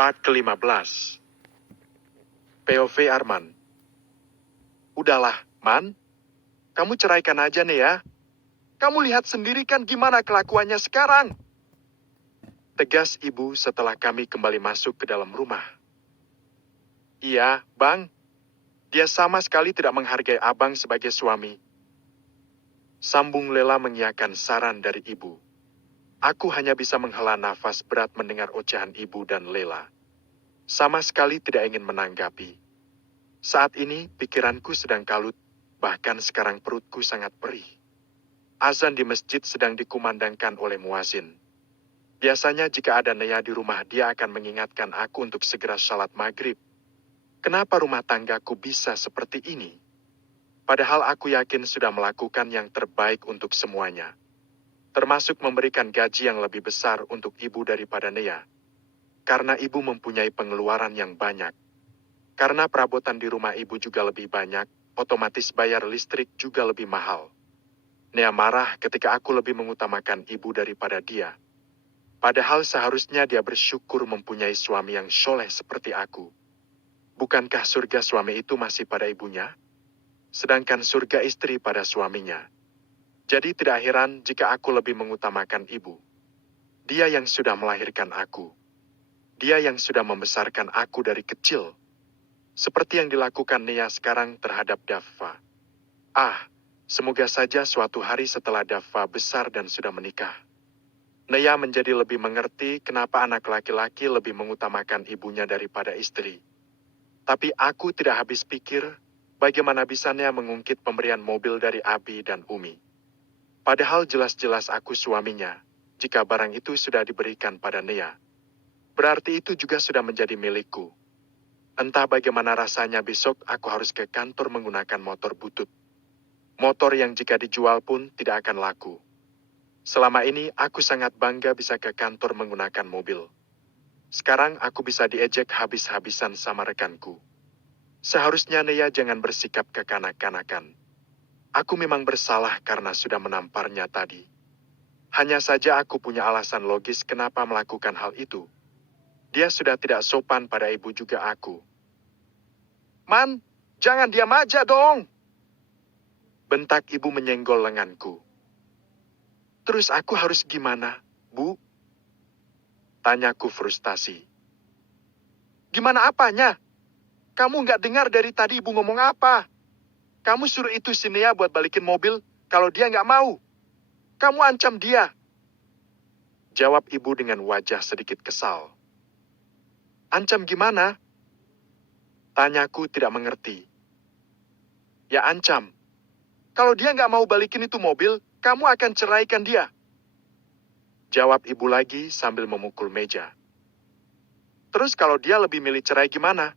Part ke-15. POV Arman. Udahlah, Man. Kamu ceraikan aja nih ya. Kamu lihat sendiri kan gimana kelakuannya sekarang. Tegas ibu setelah kami kembali masuk ke dalam rumah. Iya, Bang. Dia sama sekali tidak menghargai abang sebagai suami. Sambung Lela mengiyakan saran dari ibu. Aku hanya bisa menghela nafas berat mendengar ocehan ibu dan Lela. Sama sekali tidak ingin menanggapi. Saat ini pikiranku sedang kalut, bahkan sekarang perutku sangat perih. Azan di masjid sedang dikumandangkan oleh muazin. Biasanya jika ada Nea di rumah dia akan mengingatkan aku untuk segera salat maghrib. Kenapa rumah tanggaku bisa seperti ini? Padahal aku yakin sudah melakukan yang terbaik untuk semuanya. Termasuk memberikan gaji yang lebih besar untuk ibu daripada Nea. Karena ibu mempunyai pengeluaran yang banyak. Karena perabotan di rumah ibu juga lebih banyak, otomatis bayar listrik juga lebih mahal. Nea marah ketika aku lebih mengutamakan ibu daripada dia. Padahal seharusnya dia bersyukur mempunyai suami yang soleh seperti aku. Bukankah surga suami itu masih pada ibunya? Sedangkan surga istri pada suaminya. Jadi tidak heran jika aku lebih mengutamakan ibu. Dia yang sudah melahirkan aku. Dia yang sudah membesarkan aku dari kecil. Seperti yang dilakukan Nea sekarang terhadap Daffa. Semoga saja suatu hari setelah Daffa besar dan sudah menikah, Nea menjadi lebih mengerti kenapa anak laki-laki lebih mengutamakan ibunya daripada istri. Tapi aku tidak habis pikir, bagaimana bisa Nea mengungkit pemberian mobil dari Abi dan Umi. Padahal jelas-jelas aku suaminya, jika barang itu sudah diberikan pada Nea. Berarti itu juga sudah menjadi milikku. Entah bagaimana rasanya besok aku harus ke kantor menggunakan motor butut. Motor yang jika dijual pun tidak akan laku. Selama ini aku sangat bangga bisa ke kantor menggunakan mobil. Sekarang aku bisa diejek habis-habisan sama rekanku. Seharusnya Nea jangan bersikap kekanak-kanakan. Aku memang bersalah karena sudah menamparnya tadi. Hanya saja aku punya alasan logis kenapa melakukan hal itu. Dia sudah tidak sopan pada ibu juga aku. Man, jangan diam aja dong! Bentak ibu menyenggol lenganku. Terus aku harus gimana, Bu? Tanyaku frustasi. Gimana apanya? Kamu nggak dengar dari tadi ibu ngomong apa? Kamu suruh itu si Nea buat balikin mobil kalau dia nggak mau. Kamu ancam dia. Jawab ibu dengan wajah sedikit kesal. Ancam gimana? Tanyaku tidak mengerti. Ya ancam. Kalau dia nggak mau balikin itu mobil, kamu akan ceraikan dia. Jawab ibu lagi sambil memukul meja. Terus kalau dia lebih milih cerai gimana?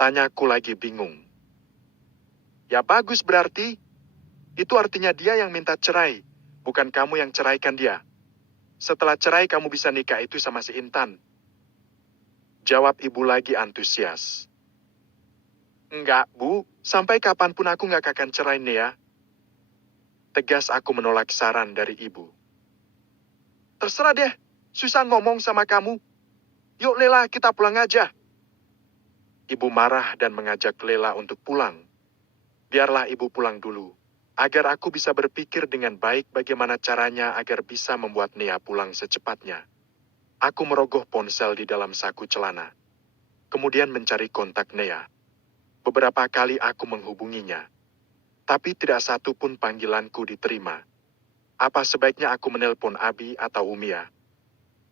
Tanyaku lagi bingung. Ya bagus berarti. Itu artinya dia yang minta cerai, bukan kamu yang ceraikan dia. Setelah cerai kamu bisa nikah itu sama si Intan. Jawab ibu lagi antusias. Enggak, Bu. Sampai kapanpun aku nggak akan cerai Nea. Tegas aku menolak saran dari ibu. Terserah deh. Susah ngomong sama kamu. Yuk Lela, kita pulang aja. Ibu marah dan mengajak Lela untuk pulang. Biarlah ibu pulang dulu, agar aku bisa berpikir dengan baik bagaimana caranya agar bisa membuat Nea pulang secepatnya. Aku merogoh ponsel di dalam saku celana. Kemudian mencari kontak Nea. Beberapa kali aku menghubunginya. Tapi tidak satu pun panggilanku diterima. Apa sebaiknya aku menelpon Abi atau Umia?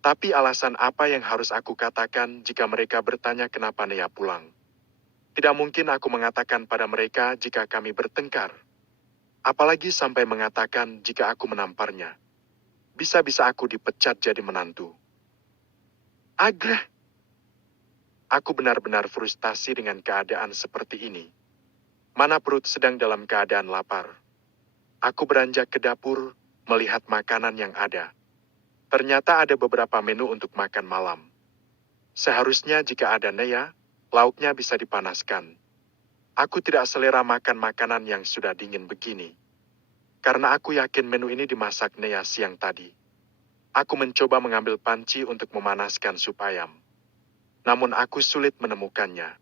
Tapi alasan apa yang harus aku katakan jika mereka bertanya kenapa Nea pulang? Tidak mungkin aku mengatakan pada mereka jika kami bertengkar. Apalagi sampai mengatakan jika aku menamparnya. Bisa-bisa aku dipecat jadi menantu. Agrah. Aku benar-benar frustasi dengan keadaan seperti ini. Mana perut sedang dalam keadaan lapar. Aku beranjak ke dapur, melihat makanan yang ada. Ternyata ada beberapa menu untuk makan malam. Seharusnya jika ada Nea, lauknya bisa dipanaskan. Aku tidak selera makan makanan yang sudah dingin begini. Karena aku yakin menu ini dimasak Nea siang tadi. Aku mencoba mengambil panci untuk memanaskan sup ayam. namun aku sulit menemukannya.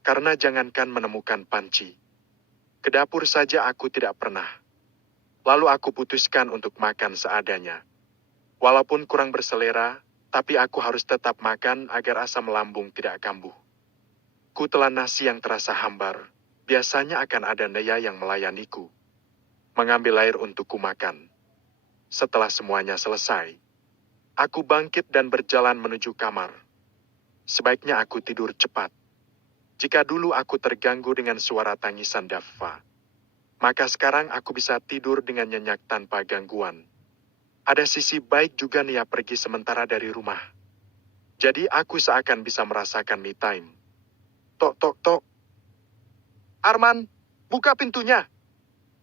Karena jangankan menemukan panci, ke dapur saja aku tidak pernah. Lalu aku putuskan untuk makan seadanya. Walaupun kurang berselera, tapi aku harus tetap makan agar asam lambung tidak kambuh. Ku telan nasi yang terasa hambar. Biasanya akan ada Nea yang melayaniku, mengambil air untukku makan. Setelah semuanya selesai, aku bangkit dan berjalan menuju kamar. Sebaiknya aku tidur cepat. Jika dulu aku terganggu dengan suara tangisan Daffa, maka sekarang aku bisa tidur dengan nyenyak tanpa gangguan. Ada sisi baik juga Nia pergi sementara dari rumah. Jadi aku seakan bisa merasakan me time. Tok tok tok. Arman, buka pintunya.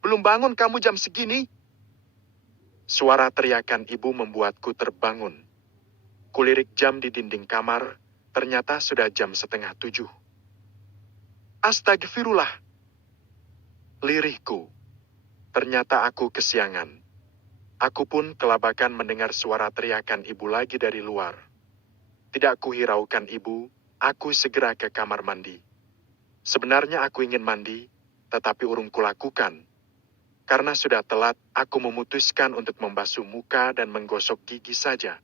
Belum bangun kamu jam segini? Suara teriakan ibu membuatku terbangun. Kulirik jam di dinding kamar, ternyata sudah jam 6:30. Astagfirullah. Lirihku. Ternyata aku kesiangan. Aku pun kelabakan mendengar suara teriakan ibu lagi dari luar. Tidak kuhiraukan ibu, aku segera ke kamar mandi. Sebenarnya aku ingin mandi, tetapi urung kulakukan. Karena sudah telat, aku memutuskan untuk membasuh muka dan menggosok gigi saja.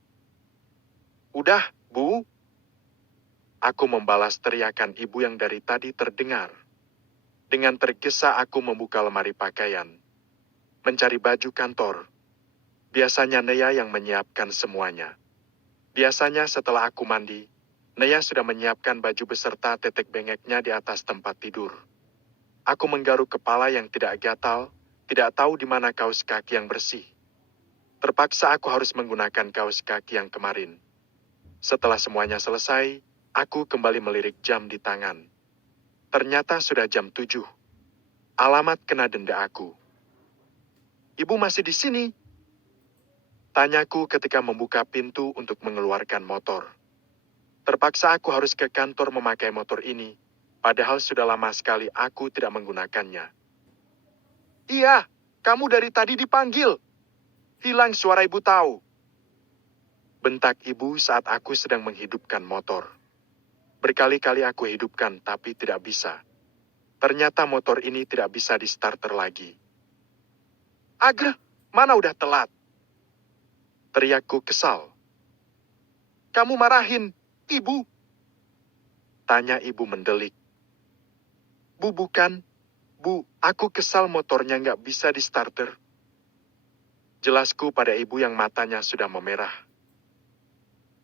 Udah, Bu. Aku membalas teriakan ibu yang dari tadi terdengar. Dengan tergesa aku membuka lemari pakaian, mencari baju kantor. Biasanya Nea yang menyiapkan semuanya. Biasanya setelah aku mandi, Nea sudah menyiapkan baju beserta tetek bengeknya di atas tempat tidur. Aku menggaruk kepala yang tidak gatal, tidak tahu di mana kaos kaki yang bersih. Terpaksa aku harus menggunakan kaos kaki yang kemarin. Setelah semuanya selesai, aku kembali melirik jam di tangan. Ternyata sudah jam 7. Alamat kena denda aku. Ibu masih di sini? Tanyaku ketika membuka pintu untuk mengeluarkan motor. Terpaksa aku harus ke kantor memakai motor ini, padahal sudah lama sekali aku tidak menggunakannya. Iya, kamu dari tadi dipanggil. Hilang suara ibu tahu. Bentak ibu saat aku sedang menghidupkan motor. Berkali-kali aku hidupkan tapi tidak bisa. Ternyata motor ini tidak bisa di-starter lagi. Agrah, mana udah telat? Teriakku kesal. Kamu marahin, ibu? Tanya ibu mendelik. Bu bukan, Bu, aku kesal motornya nggak bisa di-starter. Jelasku pada ibu yang matanya sudah memerah.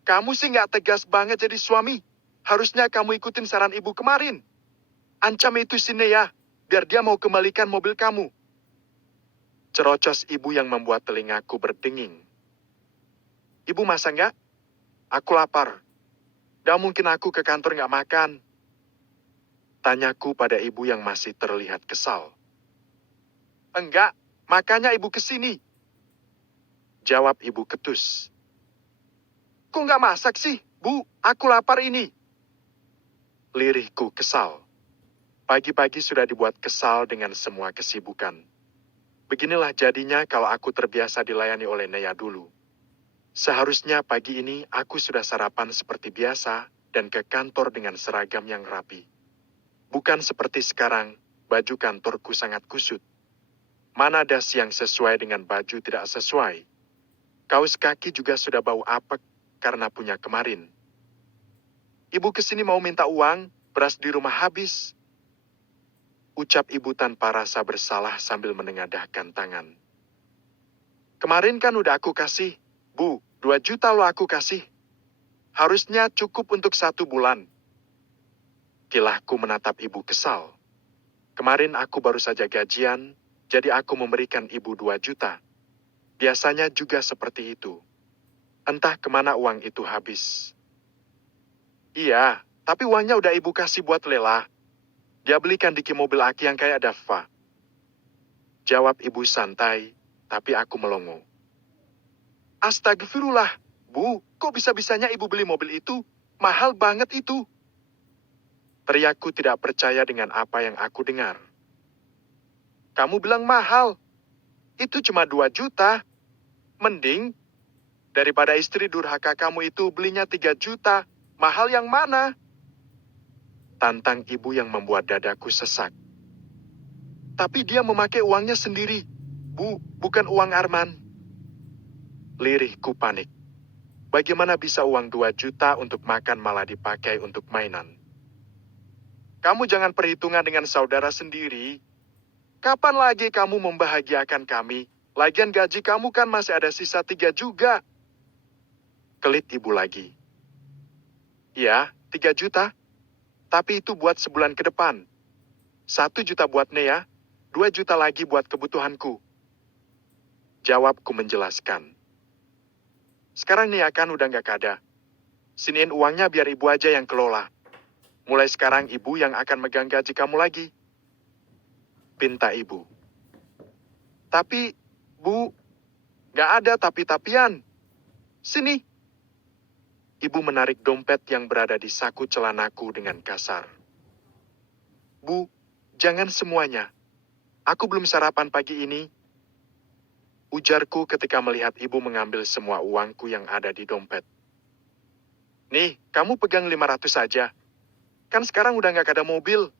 Kamu sih nggak tegas banget jadi suami. Harusnya kamu ikutin saran ibu kemarin. Ancam itu si Nea, biar dia mau kembalikan mobil kamu. Cerocos ibu yang membuat telingaku berdenging. Ibu masa nggak? Aku lapar. Gak mungkin aku ke kantor nggak makan. Tanyaku pada ibu yang masih terlihat kesal. Enggak, makanya ibu kesini. Jawab ibu ketus. Kok nggak masak sih, Bu? Aku lapar ini. Lirihku kesal. Pagi-pagi sudah dibuat kesal dengan semua kesibukan. Beginilah jadinya kalau aku terbiasa dilayani oleh Nea dulu. Seharusnya pagi ini aku sudah sarapan seperti biasa dan ke kantor dengan seragam yang rapi. Bukan seperti sekarang, baju kantorku sangat kusut. Mana das yang sesuai dengan baju tidak sesuai. Kaos kaki juga sudah bau apek karena punya kemarin. Ibu kesini mau minta uang, beras di rumah habis. Ucap ibu tanpa rasa bersalah sambil menengadahkan tangan. Kemarin kan udah aku kasih, Bu, 2 juta lo aku kasih. Harusnya cukup untuk 1 bulan. Kilahku menatap ibu kesal. Kemarin aku baru saja gajian, jadi aku memberikan ibu 2 juta. Biasanya juga seperti itu. Entah kemana uang itu habis. Iya, tapi uangnya udah ibu kasih buat Lela. Dia belikan Diki mobil aki yang kayak Daffa. Jawab ibu santai, tapi aku melongo. Astagfirullah, Bu, kok bisa-bisanya ibu beli mobil itu? Mahal banget itu. Teriakku tidak percaya dengan apa yang aku dengar. Kamu bilang mahal. Itu cuma 2 juta. Mending, daripada istri durhaka kamu itu belinya 3 juta. Mahal yang mana? Tantang ibu yang membuat dadaku sesak. Tapi dia memakai uangnya sendiri. Bu, bukan uang Arman. Lirihku panik. Bagaimana bisa uang 2 juta untuk makan malah dipakai untuk mainan? Kamu jangan perhitungan dengan saudara sendiri. Kapan lagi kamu membahagiakan kami? Lagian gaji kamu kan masih ada sisa 3 juga. Kelit ibu lagi. Ya, 3 juta. Tapi itu buat sebulan ke depan. 1 juta buat Nea, 2 juta lagi buat kebutuhanku. Jawabku menjelaskan. Sekarang Nea kan udah nggak ada. Siniin uangnya biar ibu aja yang kelola. Mulai sekarang ibu yang akan megang gaji kamu lagi. Pinta ibu. Tapi, Bu, nggak ada tapi-tapian. Sini. Ibu menarik dompet yang berada di saku celanaku dengan kasar. Bu, jangan semuanya. Aku belum sarapan pagi ini. Ujarku ketika melihat ibu mengambil semua uangku yang ada di dompet. Nih, kamu pegang 500 saja. Kan sekarang udah nggak ada mobil.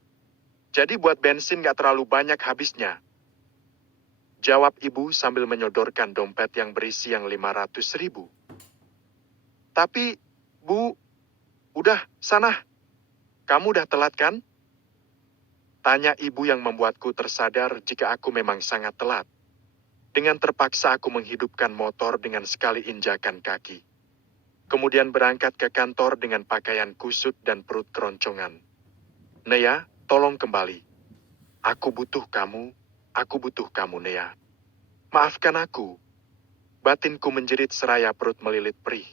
Jadi buat bensin nggak terlalu banyak habisnya. Jawab ibu sambil menyodorkan dompet yang berisi yang 500.000. Tapi, Bu, udah, sana. Kamu udah telat kan? Tanya ibu yang membuatku tersadar jika aku memang sangat telat. Dengan terpaksa aku menghidupkan motor dengan sekali injakan kaki. Kemudian berangkat ke kantor dengan pakaian kusut dan perut keroncongan. Nea, tolong kembali. Aku butuh kamu, Nea. Maafkan aku. Batinku menjerit seraya perut melilit perih.